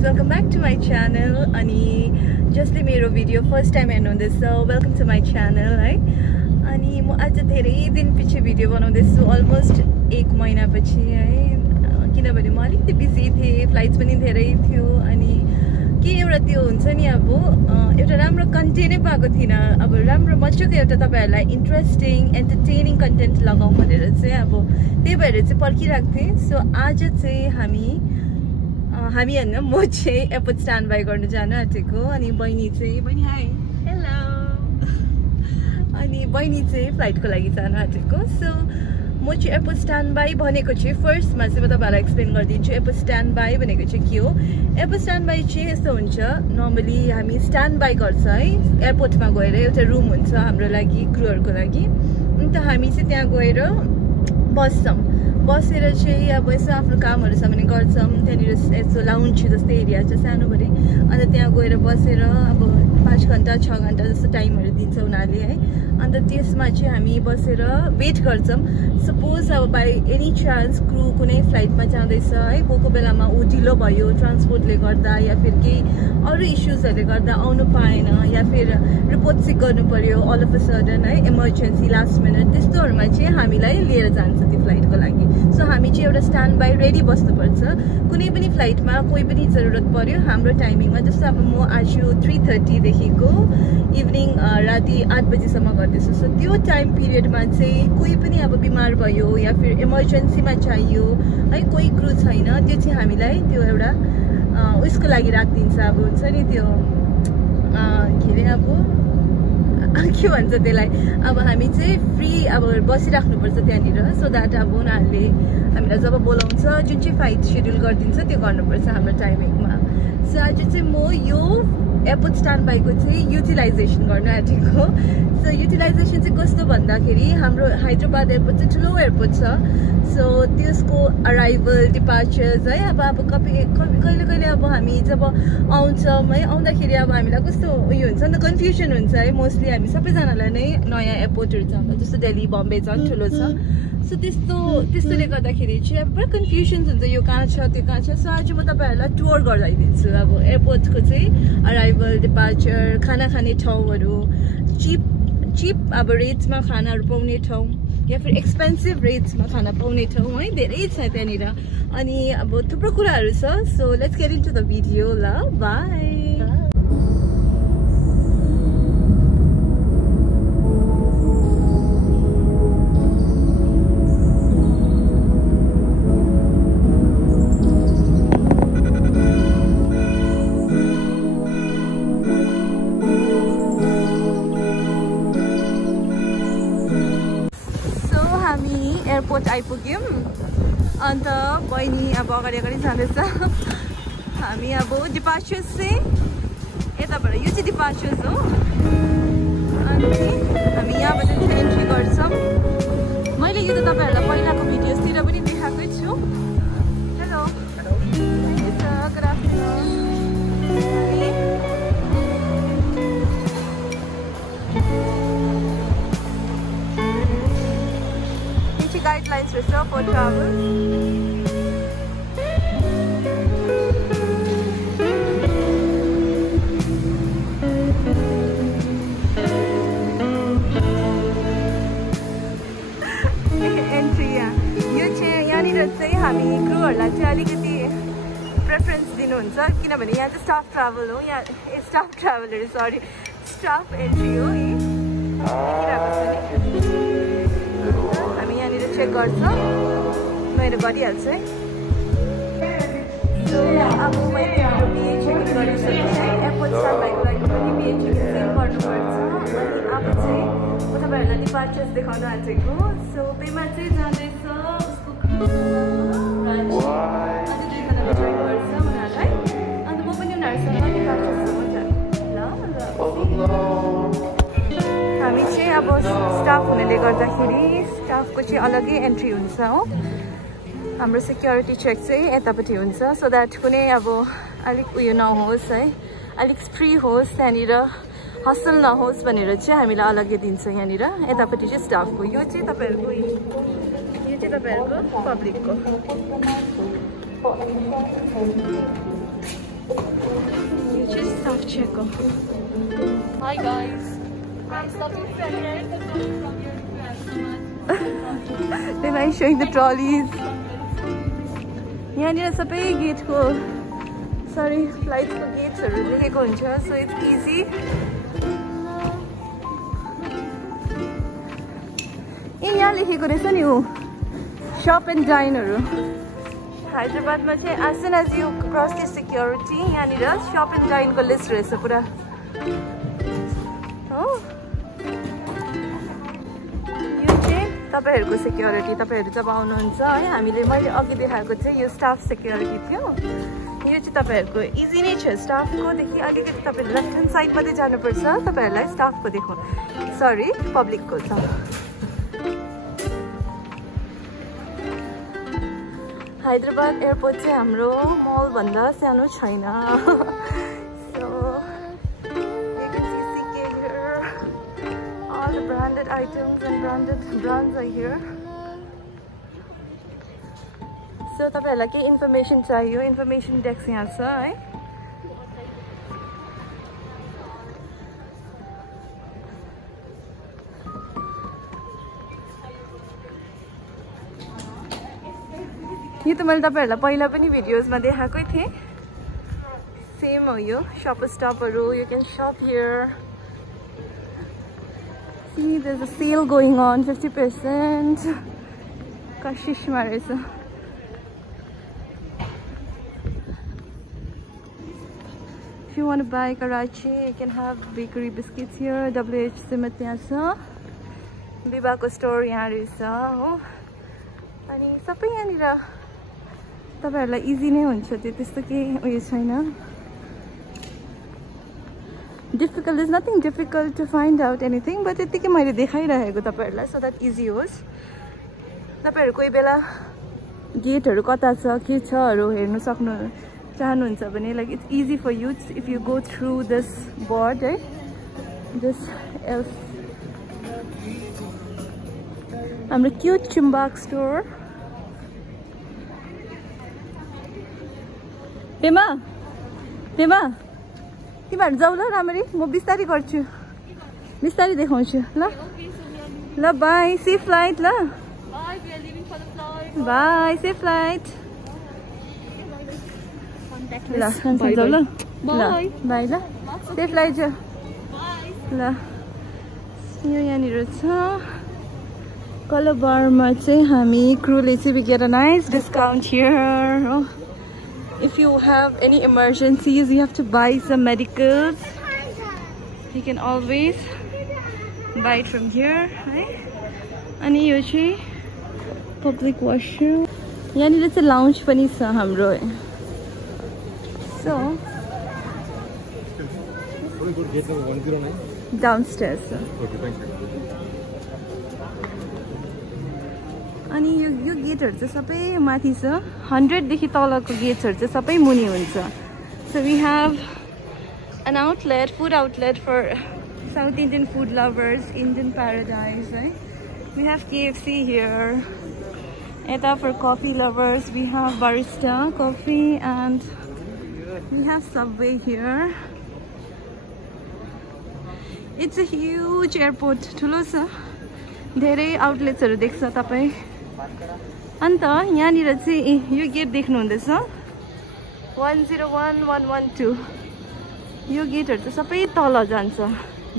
guys, welcome back to my channel. अनि जसले मेरो भिडियो फर्स्ट टाइम हेर्नुहुँदैछ वेलकम टु माई च्यानल है। अनि म आज धेरै दिन पछि भिडियो बनाउँदैछु, अलमोस्ट 1 महिनापछि है, किनभने म अलिकति बिजी थिएँ, फ्लाइट्स पनि धेरै थियो। अनि के एउटा त्यो हुन्छ नि, अब एउटा राम्रो कन्टेन्टै पाएको थिइनँ, अब राम्रो मजाको एउटा तपाईँहरूलाई इन्ट्रेस्टिङ एन्टरटेनिङ कन्टेन्ट लगाउँ भनेर चाहिँ अब त्यही भएर चाहिँ पर्खिरहेको थिएँ। सो आज चाहिँ हामी होइन, म चाहिँ एयरपोर्ट स्ट्यान्ड बाई गर्नु जानु आँटेको। अनि बहिनी हाई हेलो, अनि बहिनी चाहिँ फ्लाइटको लागि जानु आँटेको। सो म चाहिँ एयरपोर्ट स्ट्यान्ड बाई भनेको चाहिँ फर्स्टमा चाहिँ म तपाईँहरूलाई एक्सप्लेन गरिदिन्छु। एयरपोर्ट स्ट्यान्ड बाई भनेको चाहिँ के हो। एयरपोर्ट स्ट्यान्ड बाई चाहिँ यस्तो हुन्छ, नर्मली हामी स्ट्यान्ड बाई गर्छ है, एयरपोर्टमा गएर एउटा रुम हुन्छ हाम्रो लागि, क्रुहरूको लागि। अन्त हामी चाहिँ त्यहाँ गएर बसेर चाहिँ अब यसो आफ्नो कामहरू छ भने गर्छौँ। त्यहाँनिर यसो लाउन्च जस्तै एरिया छ सानोबडे, अन्त त्यहाँ गएर बसेर अब 5 घन्टा 6 घन्टा जस्तो टाइमहरू दिन्छ उनीहरूले है। अन्त त्यसमा चाहिँ हामी बसेर वेट गर्छौँ। सपोज अब बाई एनी चान्स क्रू कुनै फ्लाइटमा जाँदैछ है, कोही बेलामा ऊ ढिलो भयो ट्रान्सपोर्टले गर्दा या फिर केही अरू इस्युजहरूले गर्दा आउनु पाएन, या फिर रिपोर्ट सिक गर्नु पर्यो अल अफ अ सडन है, इमर्जेन्सी लास्ट मिनट, त्यस्तोहरूमा चाहिँ हामीलाई लिएर जान्छ त्यो फ्लाइटको लागि। सो हामी चाहिँ एउटा स्ट्यान्ड बाई रेडी बस्नुपर्छ। कुनै पनि फ्लाइटमा कोही पनि जरुरत पर्यो हाम्रो टाइमिङमा, जस्तो अब म आज 3:30देखिको इभिनिङ राति 8 बजीसम्म गर्दैछु। सो त्यो टाइम पिरियडमा चाहिँ कोही पनि अब बिमार भयो या फिर इमर्जेन्सीमा चाहियो है, कोही क्रू छैन, त्यो चाहिँ हामीलाई त्यो एउटा उसको लागि राखिदिन्छ। अब हुन्छ नि त्यो के अरे अब के भन्छ त्यसलाई, अब हामी चाहिँ फ्री अब बसिराख्नुपर्छ त्यहाँनिर, सो द्याट अब उनीहरूले हामीलाई जब बोलाउँछ जुन चाहिँ फ्लाइट सेड्युल गरिदिन्छ त्यो गर्नुपर्छ हाम्रो टाइमिङमा। सो आज चाहिँ म यो एयरपोर्ट स्ट्यान्ड बाईको चाहिँ युटिलाइजेसन गर्नु आँटेको। सो युटिलाइजेसन चाहिँ कस्तो भन्दाखेरि, हाम्रो हैदराबाद एयरपोर्ट चाहिँ ठुलो एयरपोर्ट छ। सो त्यसको अराइभल डिपार्चर्स है, अब कहिले अब हामी जब आउँछौँ है, आउँदाखेरि अब हामीलाई कस्तो उयो हुन्छ नि त, कन्फ्युजन हुन्छ है। मोस्टली हामी सबैजनालाई नै नयाँ एयरपोर्टहरू छ, जस्तो दिल्ली बम्बे झन् ठुलो छ। सो त्यस्तोले गर्दाखेरि चाहिँ अब पुरा कन्फ्युजन्स हुन्छ, यो कहाँ छ त्यो कहाँ छ। सो आज म तपाईँहरूलाई टुर गराइदिन्छु अब एयरपोर्टको चाहिँ अराइभल डिपार्चर, खाना खाने ठाउँहरू, चिप अब रेट्समा खानाहरू पाउने ठाउँ या फिर एक्सपेन्सिभ रेट्समा खाना पाउने ठाउँ है, धेरै छ त्यहाँनिर। अनि अब थुप्रो कुराहरू छ। So let's get into the video ल, बाई। एयरपोर्ट आइपुग्यौँ। अन्त बहिनी अब अगाडि जाँदैछ। हामी अब डिपार्चर्स चाहिँ यताबाट, यो चाहिँ डिपार्चर्स हो। अनि हामी यहाँबाट चाहिँ एन्ट्री गर्छौँ। मैले यो त तपाईँहरूलाई पहिलाको भिडियोसतिर पनि देखाएकै छु। Hello, thank you sir, good afternoon. Guidelines for travel. Entry यो चाहिँ यहाँनिर चाहिँ हामी क्रूहरूलाई चाहिँ अलिकति प्रेफरेन्स दिनुहुन्छ, किनभने यहाँ चाहिँ स्टाफ ट्राभल हो, यहाँ स्टाफ एन्ट्री हो है, देखिरहेको छ नि। यहाँनिर चेक गर्छ, मैले गरिहाल्छु है। सो अब मैले हाम्रो बिए चेकिङ गरिसकेको छु। एयरपोर्ट स्ट्यान्ड बाईको लागि पनि बिए चेकिङ सेम गर्नुपर्छ। अनि अब चाहिँ म तपाईँहरूलाई डिपार्चर्स देखाउन आँटेको। सो बेमा चाहिँ जाँदैछ उसको ब्रान्च, अझै 2 जना जोइन गर्छ उनीहरूलाई। अन्त म पनि उनीहरूसँग डिपार्चर्ससँग जान्छु ल। हामी चाहिँ अब स्टाफ हुनाले गर्दाखेरि स्टाफको चाहिँ अलग्गै एन्ट्री हुन्छ हो। हाम्रो सेक्युरिटी चेक चाहिँ यतापट्टि हुन्छ, सो द्याट कुनै अब अलिक उयो नहोस् है, अलिक फ्री होस्, त्यहाँनिर हसल नहोस् भनेर चाहिँ हामीलाई अलग्गै दिन्छ यहाँनिर। यतापट्टि चाहिँ स्टाफको, यो चाहिँ तपाईँहरूको पब्लिकको। मान्छेको. Hi guys. I'm stopping from here. Then I'm showing the trolleys. यहाँनिर सबै गेटको फ्लाइटको गेट्सहरू लेखेको हुन्छ, सो इट्स इजी. यहाँ लेखेको रहेछ नि हो शप एन्ड डाइनहरू. हैदराबादमा चाहिँ as soon as you cross the security यहाँनिर शप एन्ड डाइनको लिस्ट रहेछ पुरा हो. यो चाहिँ तपाईँहरूको सिक्योरिटी, तपाईँहरू जब आउनुहुन्छ है. हामीले मैले अघि देखाएको चाहिँ यो स्टाफ सिक्योरिटी थियो. यो चाहिँ तपाईँहरूको इजी नै छ. स्टाफकोदेखि अलिकति तपाईँहरू लेफ्ट ह्यान्ड साइड मात्रै जानुपर्छ. तपाईँहरूलाई स्टाफको देखौँ, सरी पब्लिकको छ. हैदराबाद एयरपोर्ट चाहिँ हाम्रो मलभन्दा सानो छैन. So you can see CK here. All the branded items and branded brands are here. So तपाईहरुलाई के इन्फर्मेसन चाहियो, इन्फर्मेसन डेस्क यहाँ छ है. यो त मैले तपाईहरुलाई पहिला पनि भिडियोजमा देखाएकै थिएँ. सेम हो यो शप स्टपहरु. यु क्यान शप here. See, there's a sale going on, 50%. कशिशमा रहेछ. If you want to buy Karachi, you can have bakery biscuits here. WH Simit यहाँ छ. बिबाको स्टोर यहाँ रहेछ हो. अनि सबै यहाँनिर तपाईहरुलाई इजी नै हुन्छ. त्यो त्यस्तो केही उयो छैन. Difficult is nothing difficult to find out anything, but यतिकै मैले देखाइरहेको तपाईहरुलाई so that easy होस्. तपाईहरु कोही बेला गेटहरु कता छ के छहरु हेर्न सक्नु चाहनुहुन्छ भने like it's easy for you if you go through this board, right? This else. हाम्रो क्यूट चुम्बाक स्टोर. पेमा तिमीहरू जाऊ ल राम्ररी. म बिस्तारै गर्छु, बिस्तारै देखाउँछु ल. ल बाई, सेफ फ्लाइट ल. By, safe flight. ल सँगसँगै जाऊ ल. बाई ल, सेफ फ्लाइट छ ल. यो यहाँनिर छ कलबारमा चाहिँ हामी क्रुले चाहिँ we get a nice discount here. If you have any emergencies, you have to buy some medicals, you can always buy it from here, right? अनि यो चाहिँ public washroom. यहाँनिर चाहिँ लाउन्ज पनि छ हाम्रो. So downstairs. Okay, thank you. अनि यो गेटहरु चाहिँ सबै माथि छ. 100 देखि तलको गेट्सहरु चाहिँ सबै मुनि हुन्छ. So we have an outlet, food outlet for South Indian food lovers, Indian paradise, right? We have KFC here. Eta for coffee lovers, we have Barista coffee, and we have Subway here. It's a huge airport. ठुलो छ. धेरै आउटलेट्सहरु देख्छ तपाई. अन्त यहाँनिर चाहिँ यो get देख्नुहुँदैछ 101112. यो गेटहरु चाहिँ सबै तल जान्छ.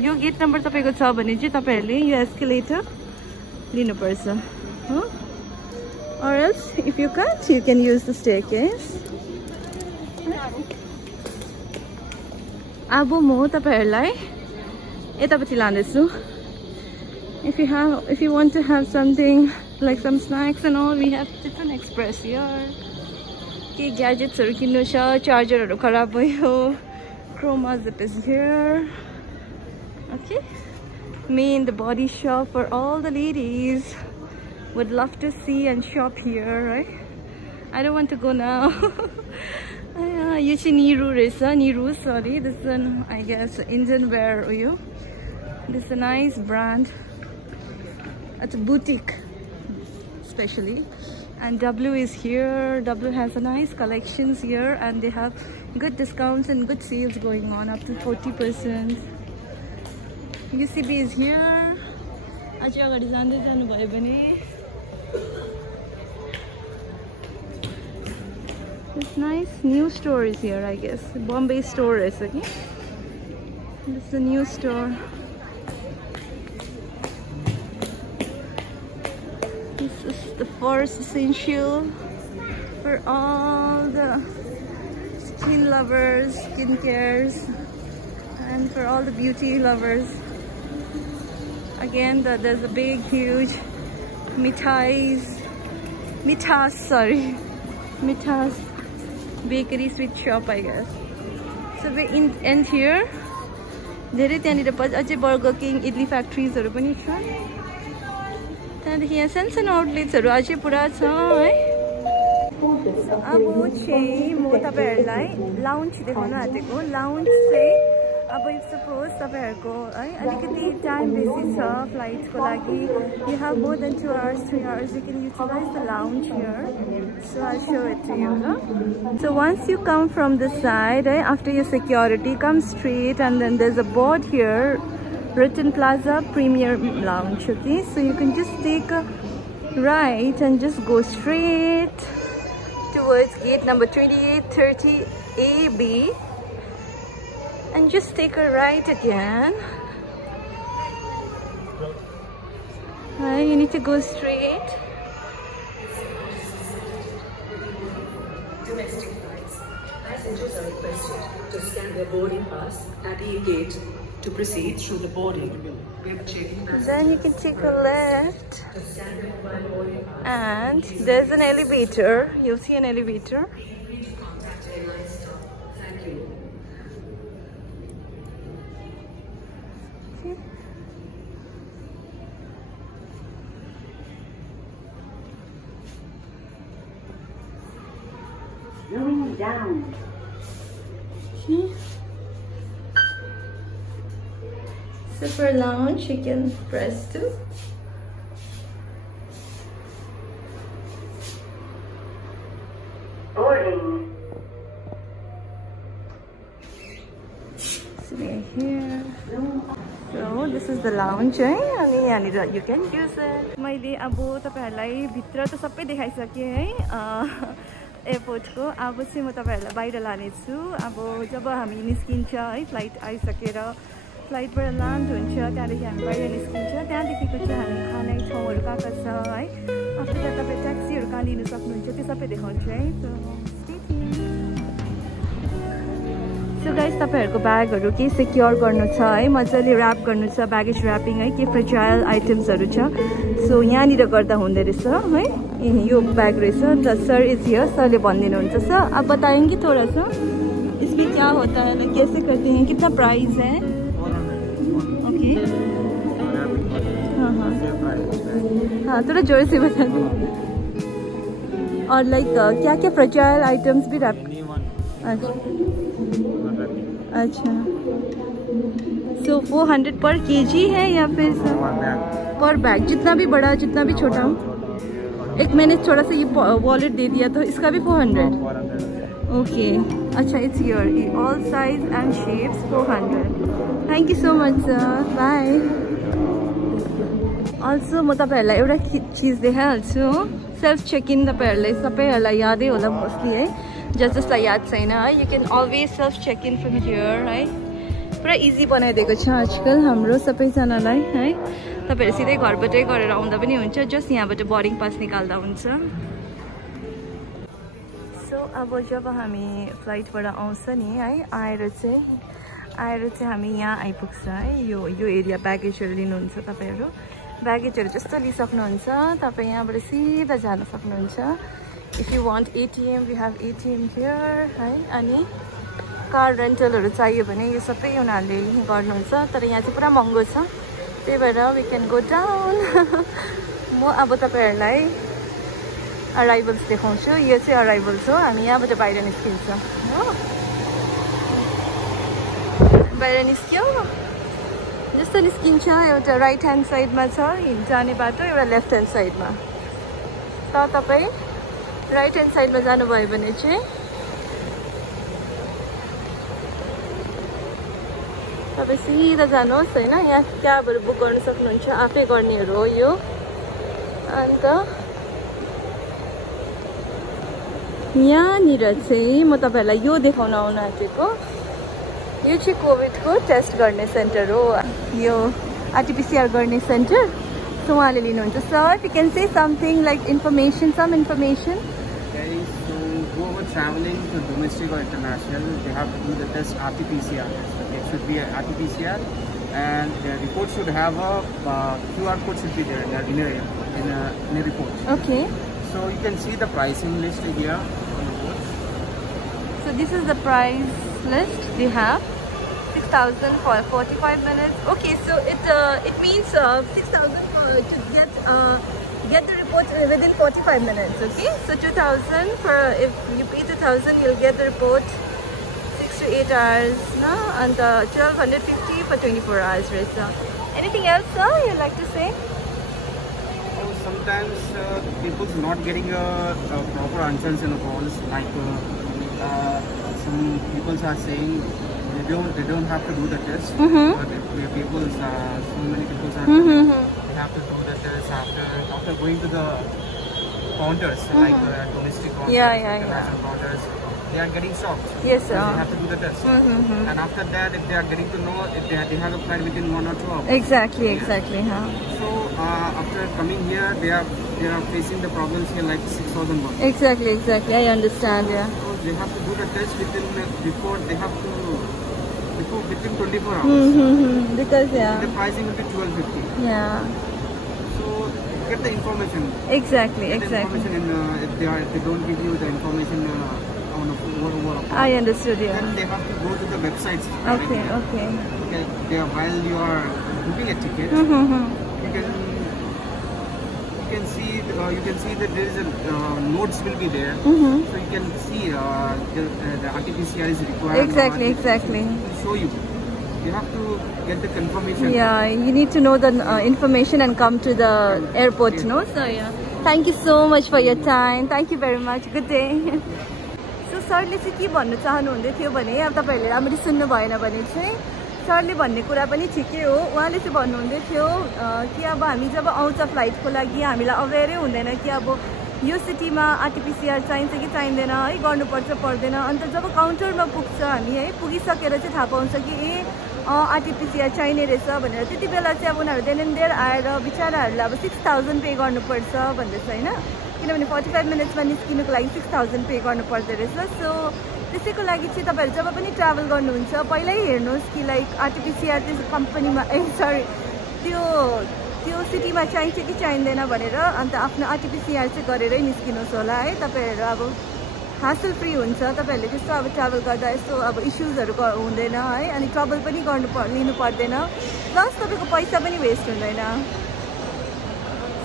यो गेट नम्बर तपाईको छ भने चाहिँ तपाईहरुले यो एस्केलेटर लिनुपर्छ हो. Or else if you can't, you can use the staircase. अब म तपाईहरुलाई यतापट्टि लान्दैछु. If you want to have something like some snacks and all, we have Tiffin Express here. के ग्याजेट्सहरु किन्नु छ, चार्जरहरु खराब भयो, Chroma Zip is here. Okay, me in the body shop for all the ladies. Would love to see and shop here, right? I don't want to go now. You see Niru, sorry. This is an, I guess, Indian wear. This is a nice brand. It's a boutique, especially. And W is here. W has a nice collections here, and they have good discounts and good sales going on, up to 40%. UCB is here. Aaj agadi jandai janu bhayo bhane this nice new store is here, I guess. Bombay store is okay. This is a new store. This is the first essential for all the skin lovers, skin cares, and for all the beauty lovers. Again, there's a big, huge mithas bakery sweet shop, I guess. So we end here. धेरै त्यहाँनिर पछि अझै burger king idli फ्याक्ट्रिजहरु पनि छ. त्यहाँदेखि यहाँ सानो आउटलेट्सहरु अझै पुरा छ है. अब चाहिँ म तपाईहरुलाई लाउन्ज देखाउन आँटेको. लाउन्ज चाहिँ अब इफ सपोज तपाईहरुको है अलिकति टाइम बेसी छ फ्लाइटको लागि, you have more than 2 hours, 3 hours, you can utilize the lounge here. So I'll show it to you. So once you come from the side, after your security, come straight and then there's a board here written Plaza Premier Lounge. Okay, so you can just take a right and just go straight towards gate number 2830AB and just take a right again. You need to go straight. Domestic flights. Passengers are requested to scan their boarding pass at E-gate to proceed through the boarding. Then you can take a left and there's an elevator. You'll see an elevator. Thank you. Going down. Super lounge, you can press to. Boarding. So we're here. So this is the lounge, and you can use it. मैले अब तपाईहरुलाई भित्र त सबै देखाइसके है airport को. अब चाहिँ म तपाईहरुलाई बाहिर लाने छु. अब जब हामी निस्किन्छ है फ्लाइट आइसकेर फ्लाइटबाट ल्यान्ड हुन्छ त्यहाँदेखि हामी बाहिर निस्किन्छ. त्यहाँदेखिको चाहिँ हामी खाने ठाउँहरु कहाँ छ है. आफ्टर द्याट तपाई ट्याक्सीहरु कहाँ लिन सक्नुहुन्छ त्यो सबै देखाउँछु है. सो गाइस तपाईहरुको ब्यागहरु के सिक्योर गर्नु छ है, मजाले र्याप गर्नु छ, ब्यागेज र्यापिङ है, के फ्रेजाइल आइटम्सहरु छ. सो यहाँनिर गर्दा हुँदै रहेछ है. यो बैग रहेछ. The sir is here. सरले भनिदिनुहुन्छ. सर आप बताएंगे थोड़ा सा इसमें क्या होता है, कैसे करते हैं, कितना प्राइस है? ओके हाँ थोड़ा जोर से बता दो. और लाइक क्या क्या फ्रेजाइल आइटम्स भी रैप. अच्छा सो 400 पर केजी है या फिर पर बैग? जितना भी बड़ा जितना भी छोटा. एक मैंने थोड़ा सा ये वॉलेट दे दिया तो इसका भी 400. ओके अच्छा it's your all size and shapes 400. Thank you so much sir. Bye. Also म तपाईहरुलाई एउटा चीज देखाइहाल्छु. सेल्फ चेक इन तपाईहरुलाई सबैहरुलाई यादै होला मोस्टली है. जसलाई याद छैन है, you can always self check in from here है. पुरा इजी बनाइदिएको छ आजकल हाम्रो सबैजनालाई है. तपाईहरु सिधै घरबाटै गरेर आउँदा पनि हुन्छ. जस्ट यहाँबाट बोर्डिङ पास निकाल्दा हुन्छ. सो अब जब हामी फ्लाइटबाट आउँछ नि है, आएर चाहिँ हामी यहाँ आइपुग्छ है. यो एरिया ब्यागेजहरु लिनुहुन्छ तपाईहरु. ब्यागेजहरु जस्तो लिइसक्नुहुन्छ. तपाईँ यहाँबाट सिधा जान सक्नुहुन्छ. If you want ATM we have ATM here है. अनि कार रेन्टलहरु चाहियो भने यो सबै उनीहरूले गर्नुहुन्छ. तर यहाँ चाहिँ पुरा महँगो छ. त्यही भएर वी क्यान गो डाउन. म अब तपाईहरुलाई अराइभल्स देखाउँछु. यो चाहिँ अराइभल्स हो. हामी यहाँबाट बाहिर निस्किन्छ हो. बाहिर निस्क्यौ जस्तो निस्किन्छ. एउटा राइट ह्यान्ड साइडमा छ जाने बाटो, एउटा लेफ्ट ह्यान्ड साइडमा. त तपाई राइट ह्यान्ड साइडमा जानुभयो भने चाहिँ तपाईँ सिधा जानुहोस् होइन, यहाँ क्याबहरू बुक गर्न सक्नुहुन्छ, आफै गर्नेहरू हो यो। अन्त यहाँनिर चाहिँ म तपाईँहरूलाई यो देखाउन आउन आँटेको, यो चाहिँ कोभिडको टेस्ट गर्ने सेन्टर हो, यो आरटिपिसिआर गर्ने सेन्टर। सो उहाँले लिनुहुन्छ। Sir, if you can say something like information, some information. Okay, so whoever traveling to domestic or international, they have to do the test RT-PCR. It should be a RT-PCR, and the report should have a QR code should be there in a report. Okay. So you can see the pricing list here. So this is the price list we have. 6,000 for 45 minutes. Okay, so it means 6,000 to get the report within 45 minutes. Okay, so 2,000 for if you pay 2,000, you'll get the report 6 to 8 hours, no? And 1,250 for 24 hours. Right? So, anything else, sir? You'd like to say? Sometimes people's not getting proper answers in the calls. Like some people are saying they don't have to do the test. But so many people are they have to do the test after going to the counters, like domestic counters, international counters. They are getting shocked. Yes, sir. They have to do the test. And after that, if they are getting to know if they have a flight within 1 or 2 hours. Exactly. So after coming here, they are facing the problems here like 6,000 bucks. Exactly. I understand. Yeah. So they have to do the test within 24 hours. Because the pricing will be 1,250. Yeah. So get the information. Exactly. The information if they don't give you the information on over. I understood. Yeah. Then they have to go to the websites. Okay. While you are booking a ticket, you can see that there is a notes will be there, so you can see the RT-PCR is required. Exactly. To show you have to get the confirmation. Yeah, you need to know the information and come to the airport, no? So yeah, thank you so much for your time. Thank you very much. Good day. So सरले चाहिँ के भन्नु चाहनुहुँदै थियो भने अब तपाईहरुले राम्ररी सुन्नु भएन भने चाहिँ सरले भन्ने कुरा पनि ठिकै हो। उहाँले चाहिँ भन्नुहुँदै थियो कि अब हामी जब आउँछ फ्लाइटको लागि हामीलाई अवेरै हुँदैन कि अब यो सिटीमा आरटीपीसीआर चाहिन्छ कि चाहिँदैन है, गर्नुपर्छ पर्दैन। अन्त जब काउन्टरमा पुग्छ हामी है, पुगिसकेर चाहिँ थाहा पाउँछ कि आरटीपीसीआर चाहिने रहेछ भनेर। त्यति बेला चाहिँ अब उनीहरू देन एन्ड देयर आएर बिचाराहरूले अब 6,000 पे गर्नुपर्छ भन्दैछ हैन, किनभने 45 मिनट्समा निस्किनुको लागि 6,000 पे गर्नु पर्दो रहेछ। सो त्यसैको लागि चाहिँ तपाईहरु जब पनि ट्राभल गर्नुहुन्छ पहिल्यै हेर्नुहोस् कि लाइक आरटीपीसीआर त्यो कम्पनीमा त्यो सिटीमा चाहिन्छ कि चाहिँदैन भनेर। अन्त आफ्नो आरटीपीसीआर चाहिँ गरेरै निस्किनुहोस् होला है। तपाईहरु अब हासल फ्री हुन्छ, तपाईहरुले त्यस्तो अब ट्राभल गर्दा यस्तो अब इश्यूजहरु हुँदैन है, अनि ट्रबल पनि लिनु पर्दैन, प्लस तपाईको पैसा पनि वेस्ट हुँदैन।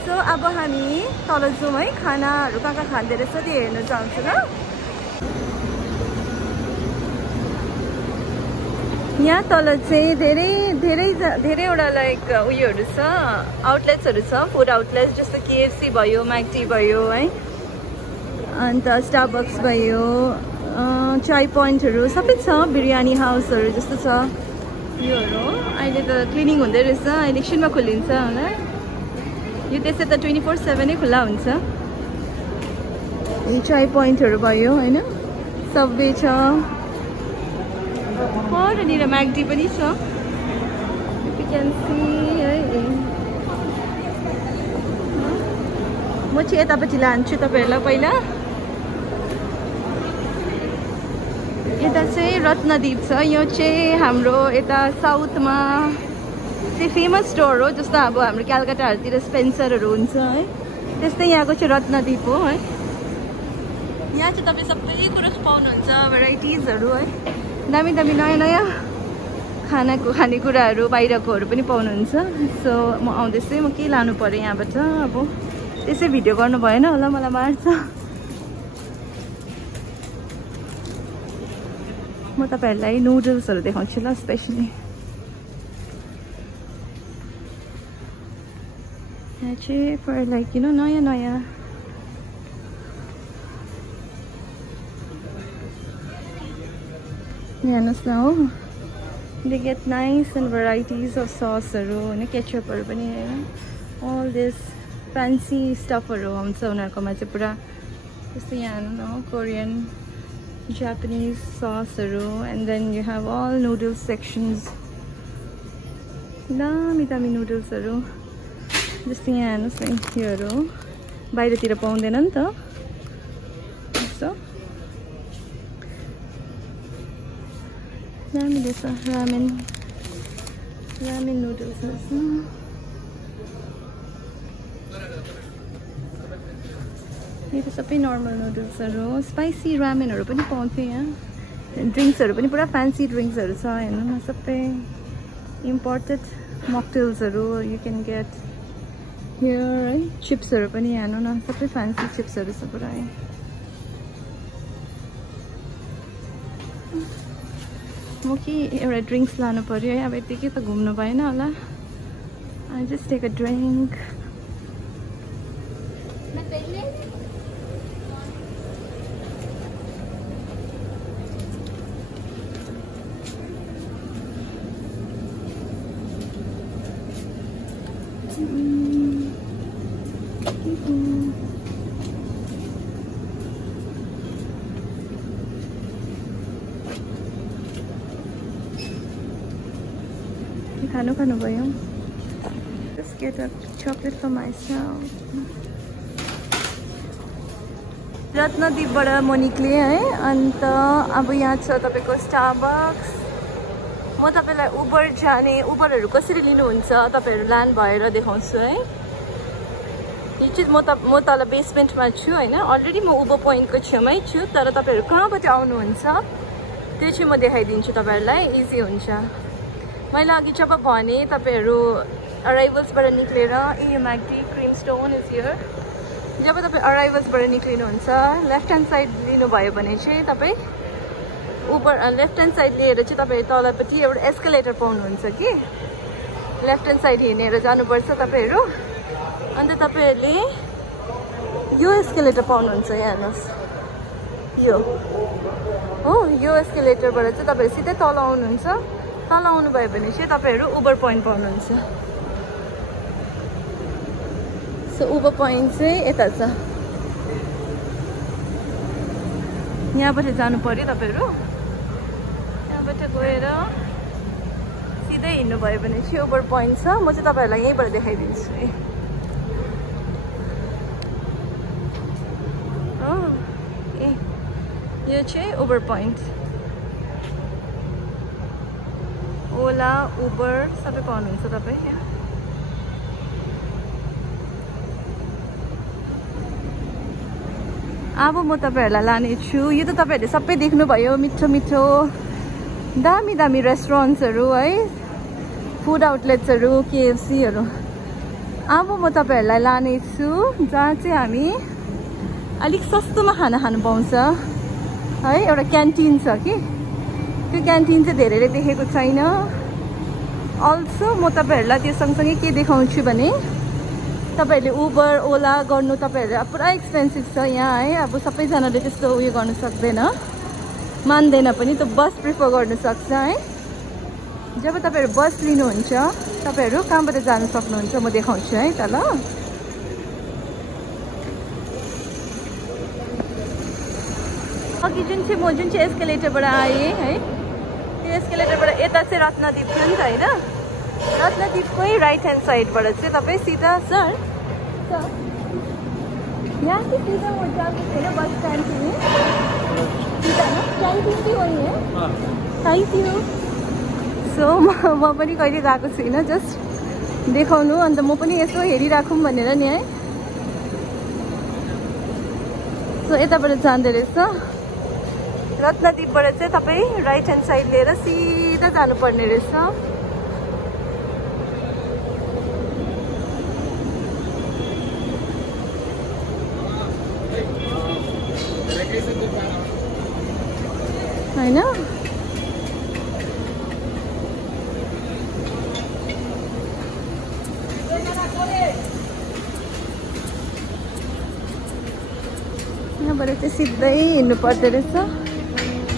सो अब हामी तल जाउँ है, खानाहरु कहाँ खाँदै रहेछ त्यो हेर्न चाहन्छु ल। यहाँ तल चाहिँ धेरैवटा लाइक उयोहरू छ, आउटलेट्सहरू छ, फुड आउटलेट्स जस्तो केएफसी भयो, म्याकडी भयो है, अन्त स्टारबक्स भयो, चाय पोइन्टहरू सबै छ, बिरयानी हाउसहरू जस्तो छ योहरू। अहिले त क्लिनिङ हुँदै रहेछ, अहिले एकछिनमा खोलिन्छ होला यो, त्यसै त 24/7 नै खुल्ला हुन्छ। यो चाय पोइन्टहरू भयो होइन, सबवे छ, यहाँनिर म्याकडी पनि छ, यु क्यान सी है। म चाहिँ यतापट्टि लान्छु तपाईहरुलाई पहिला। यता चाहिँ रत्नदीप छ, यो चाहिँ हाम्रो यता साउथमा चाहिँ फेमस स्टोर हो, जस्तो अब हाम्रो कलकत्ताहरूतिर स्पेन्सरहरू हुन्छ है, त्यस्तै यहाँको चाहिँ रत्नदीप हो है। यहाँ चाहिँ तपाईँ सबै कुरो पाउनुहुन्छ, भेराइटिजहरू है, दामी नयाँ खानेकुराहरू बाहिरकोहरू पनि पाउनुहुन्छ। सो म आउँदैछु, म के लानु पर्यो यहाँबाट, अब त्यसै भिडियो गर्नु भएन होला, मलाई मार्छ। म तपाईहरुलाई नुडल्सहरू देखाउँछु ल, स्पेसली यहाँ चाहिँ फर लाइक यु नो नयाँ हेर्नुहोस् न हो, They get nice and varieties of sauce and ketchup all this fancy stuff Korean, Japanese sauce and then you have all noodle sections. Dami noodles just here बाहिरतिर पाउँदैन नि त so दामी रहेछ ramen noodles यो त सबै नर्मल नुडल्सहरु स्पाइसी रामेनहरु पनि पाउँथे यहाँ ड्रिंक्सहरु पनि पुरा फ्यान्सी ड्रिंक्सहरु छ हेर्नु न सबै इम्पोर्टेड मॉकटेल्सहरु you can get here right chipsहरु पनि हेर्नु न सबै फ्यान्सी चिप्सहरु छ पुरा म के एउटा ड्रिंक्स लानु पर्यो है अब यतिकै त घुम्नु भएन होला I just take a drink खानु भयो just get a chocolate for myself रत्नदीपबाट म निक्ले है अन्त अब यहाँ छ तपाईको स्टारबक्स म तपाईलाई उबर जाने उबरहरु कसरी लिनुहुन्छ तपाईहरु ल्यान्ड भएर देखाउँछु है यो चाहिँ म तल बेसमेन्टमा छु हैन अलरेडी म उबर पोइन्टको छेउमै छु तर तपाईहरु कहाँबाट आउनुहुन्छ त्यो चाहिँ म देखाइदिन्छु तपाईहरुलाई इजी हुन्छ मैले अघि जब भने तपाईहरु अराइभल्सबाट निक्लेर एएमएक्टी क्रीमस्टोन इज हियर जब तपाई अराइभल्सबाट निक्लिनुहुन्छ लेफ्ट ह्यान्ड साइड लिनु भयो भने चाहिँ तपाई उबर लेफ्ट ह्यान्ड साइड लिएर चाहिँ तपाई तलपट्टि एउटा एस्केलेटर पाउनुहुन्छ कि लेफ्ट ह्यान्ड साइड हिँडेर जानुपर्छ तपाईहरु अन्त तपाईहरुले यो एस्केलेटर पाउनुहुन्छ यहाँ हेर्नुस् यो हो यो एस्केलेटरबाट चाहिँ तपाईहरु सिधै तल आउनुहुन्छ तल आउनु भयो भने चाहिँ तपाईहरु उबर पोइन्ट पाउनुहुन्छ सो उबर पोइन्ट चाहिँ यता छ यहाँबाट जानु पर्यो तपाईहरु यहाँबाट गएर सिधै हिँड्नु भयो भने चाहिँ उबर पोइन्ट छ म चाहिँ तपाईहरुलाई यहीँबाट देखाइदिन्छु है यो चाहिँ उबर पोइन्ट ओला उबर सबै पाउनुहुन्छ तपाई अब म तपाईहरुलाई लाने छु यो त तपाईहरुले सबै देख्नु भयो मिठो मिठो दामी दामी रेस्टुरेन्ट्सहरु है फुड आउटलेट्सहरु केएफसीहरु अब म तपाईहरुलाई लाने छु जहाँ चाहिँ हामी अलिक सस्तोमा खाना खानु पाउँछ है एउटा क्यान्टिन छ कि त्यो क्यान्टिन चाहिँ धेरैले देखेको छैन अल्सो म तपाईहरुलाई त्यो सँगसँगै के देखाउँछु भने तपाईहरुले उबर ओला गर्नु तपाईहरुले पुरा एक्सपेन्सिभ छ यहाँ है अब सबैजनाले त्यस्तो उयो गर्न सक्दैन मान्दैन पनि त बस प्रिफर गर्न सक्छ है जब तपाईहरु बस लिनुहुन्छ तपाईहरु कहाँबाट जान सक्नुहुन्छ म देखाउँछु है त ल अघि जुन चाहिँ एस्केलेटरबाट आए है त्यो एस्केलेटरबाट यता चाहिँ रत्नदीप थियो नि त हैन रत्नदीपकै राइट ह्यान्ड साइडबाट चाहिँ तपाई सिधा सर यहाँ चाहिँ सिधा म जान्छु छैन बस स्ट्यान्ड चाहिँ सिधा न क्यान्टिन चाहिँ वही है थ्याङ्क यू सो म पनि कहिले गएको छुइनँ जस्ट देखाउनु अन्त म पनि यसो हेरिराखौँ भनेर नि है सो यताबाट जाँदै रहेछ रत्नदीपबाट चाहिँ तपाई राइट ह्यान्ड साइड लिएर सिधा जानुपर्ने रहेछ हैन यहाँबाट चाहिँ सिधै हिँड्नु पर्दो रहेछ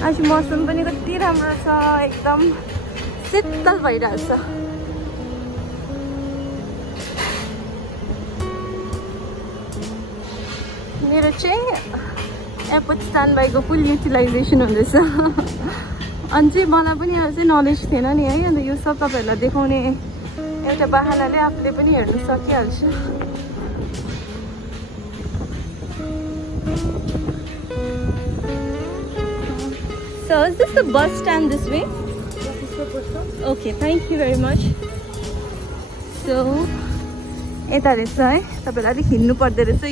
आज मौसम पनि कति राम्रो छ एकदम शीतल भइरहेछ। मेरो चाहिँ एयरपोर्ट स्ट्यान्ड बाईको फुल युटिलाइजेसन हुँदैछ। अनि चाहिँ मलाई पनि यहाँ चाहिँ नलेज थिएन नि है, अन्त यो सब तपाईँहरूलाई देखाउने एउटा बाहनाले आफूले पनि हेर्नु सकिहाल्छ। So is this the bus stand this way? Okay, thank you very much. So यता रहेछ है, तपाईँलाई अलिक हिँड्नु पर्दो रहेछ।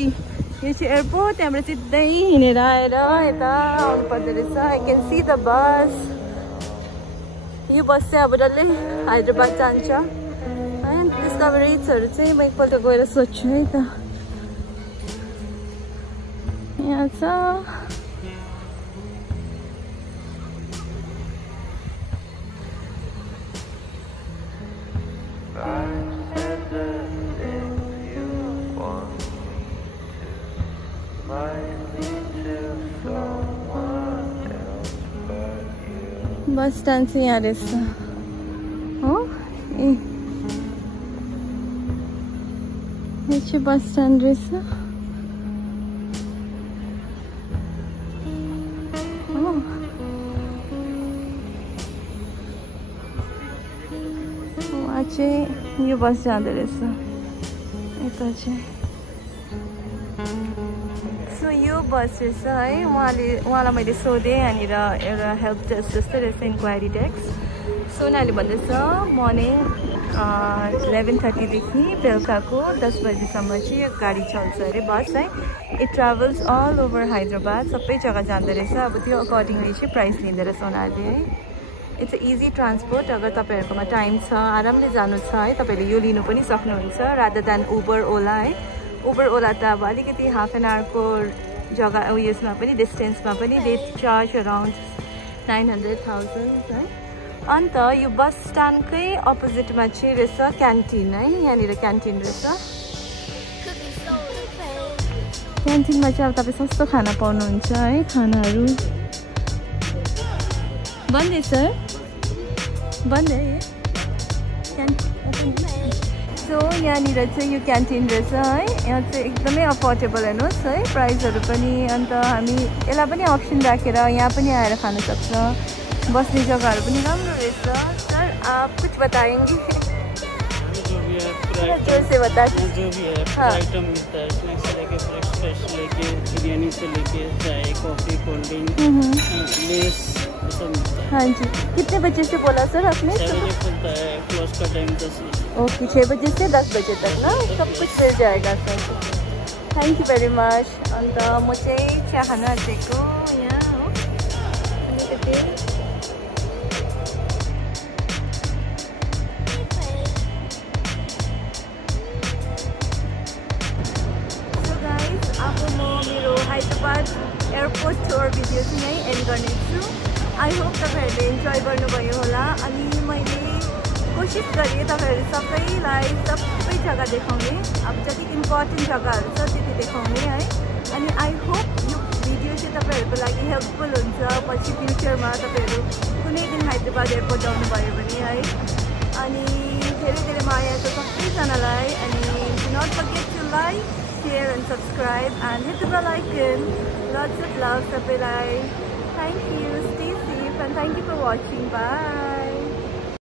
यो चाहिँ एयरपोर्ट, त्यहाँबाट सिधै हिँडेर आएर यता आउनु पर्दो रहेछ। I can see the bus. यो बस चाहिँ अब डल्लै हैदराबाद जान्छ है। त्यसको अब रेट्सहरू चाहिँ म एकपल्ट गएर सोध्छु है त। यहाँ छ बस स्ट्यान्ड चाहिँ यहाँ रहेछ हो। ए यो चाहिँ बस स्ट्यान्ड रहेछ। वहाँ चाहिँ यो बस जाँदो रहेछ यता चाहिँ। सो यो बस रहेछ है। उहाँलाई मैले सोधेँ, यहाँनिर एउटा हेल्प डेस्क जस्तै रहेछ, इन्क्वायरी डेस्क। सो उनीहरूले भन्दैछ मर्निङ 11:30देखि बेलुकाको 10 बजीसम्म चाहिँ यो गाडी चल्छ अरे बस है। It travels all over Hyderabad, सबै जग्गा जाँदो रहेछ। अब त्यो अकर्डिङली चाहिँ प्राइस लिँदो रहेछ उनीहरूले है। It's easy transport. अगर तपाईँहरूकोमा टाइम छ, आरामले जानु छ है, तपाईँले यो लिनु पनि सक्नुहुन्छ रादर देन उबर ओला है। उबर ओला त अब अलिकति हाफ एन आवरको जग्गा उयसमा पनि डिस्टेन्समा पनि दे चार्ज अराउन्ड 900,000 है। अन्त यो बस स्ट्यान्डकै अपोजिटमा चाहिँ रहेछ क्यान्टिन है। यहाँनिर क्यान्टिन रहेछ। क्यान्टिनमा चाहिँ अब तपाईँ सस्तो खाना पाउनुहुन्छ है। खानाहरू बन्द है सर, बन्द है क्यान्टिन। सो यहाँनिर चाहिँ यो क्यान्टिन रहेछ है। यहाँ चाहिँ एकदमै अफोर्डेबल हेर्नुहोस् है, प्राइसहरू पनि। अन्त हामी यसलाई पनि अप्सन राखेर यहाँ पनि आएर खान सक्छ। बस्ने जग्गाहरू पनि राम्रो रहेछ। सर आप कुछ बताएंगे? जोर से बताइए। जो भी है आइटम मिलता है, स्नैक्स से लेके ब्रेकफास्ट लेके बिरयानी से लेके चाय कॉफ़ी कोल्ड ड्रिंक लेस सब मिलता है। हाँ जी। कितने बजे से बोला सर आपने? 6 बजे खुलता है, क्लोज का टाइम 10 बजे। ओके, 6 बजे से 10 बजे तक ना सब कुछ मिल जाएगा sir. Thank you very much. अन्त म चाहिँ चिया खान आँटेको यहाँ हो अलिकति। अब म मेरो हैदराबाद एयरपोर्ट टुर भिडियो चाहिँ यहीँ एन्ड गर्नेछु। आई होप तपाईँहरूले इन्जोय गर्नुभयो होला। अनि मैले कोसिस गरेँ तपाईँहरू सबैलाई सबै जग्गा देखाउने, अब जति इम्पोर्टेन्ट जग्गाहरू छ त्यति देखाउने है। अनि आई होप यो भिडियो चाहिँ तपाईँहरूको लागि हेल्पफुल हुन्छ। पछि फ्युचरमा तपाईँहरू कुनै दिन हैदराबाद एयरपोर्ट आउनुभयो भने है। अनि धेरै धेरै माया छ सबैजनालाई। अनि do not forget to like, share and subscribe and hit the bell icon. Lots of love, sabelai. Thank you. Stay safe and thank you for watching. Bye.